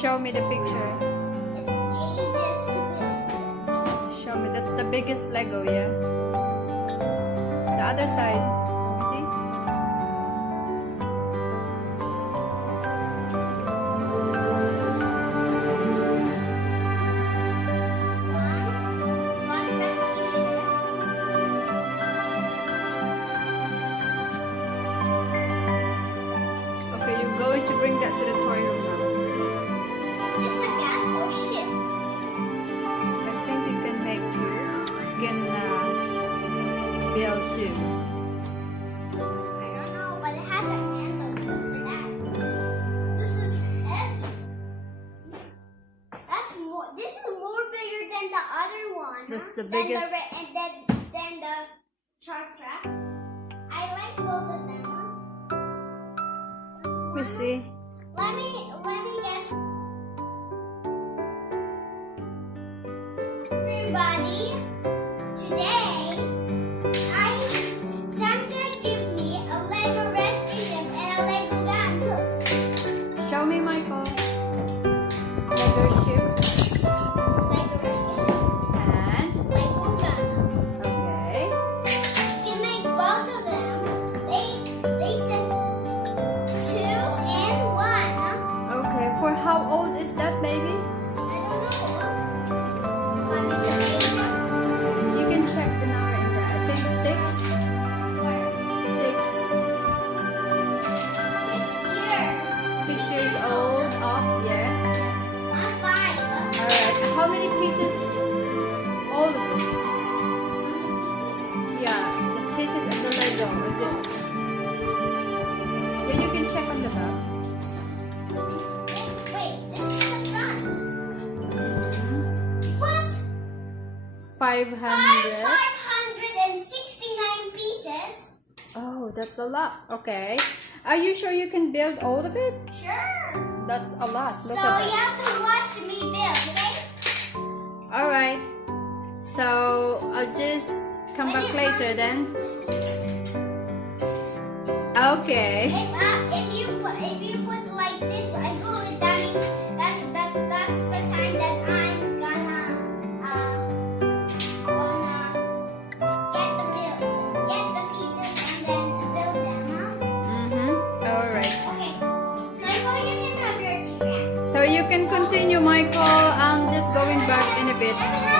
Show me the picture. It's ages to build this. Show me. That's the biggest Lego, yeah? The other side. See? One rescue ship. Okay, you're going to bring that to the toy room now. Is this a cat or ship? I think you can make two. You can build two. I don't know, but it has a handle good for that. This is heavy. That's more. This is more bigger than the other one. That's huh? the biggest- Than the shark trap. I like both of them. Huh? Let me see. Let me guess. Everybody, today Santa give me a Lego rescue ship and a Lego gun. Look, Show me, Michael. Lego ship Lego rescue ship, and Lego gun. okay. You can make both of them. They said 2 in 1. Okay. For how old is that baby? I don't know. 5 years of age. You can check the number in there. I think 6. 6. 6 years old up, yeah. I'm 5. Alright. And how many pieces? All of them. Yeah, the pieces of the Lego. Is it? Yeah, you can check on the box. Wait, this is the front. What? 500. 569 pieces? Oh, that's a lot. Okay. Are you sure you can build all of it? Sure. That's a lot. Look So at you that. have to watch me build, okay? Alright. So, I'll just come back later then. Okay. If you put like this, I go. That means that's the time that I'm gonna get the pieces and then build them, huh? Alright. Okay. Michael, you can have your tea now. So, you can continue, Michael. I'm just going back in a bit. And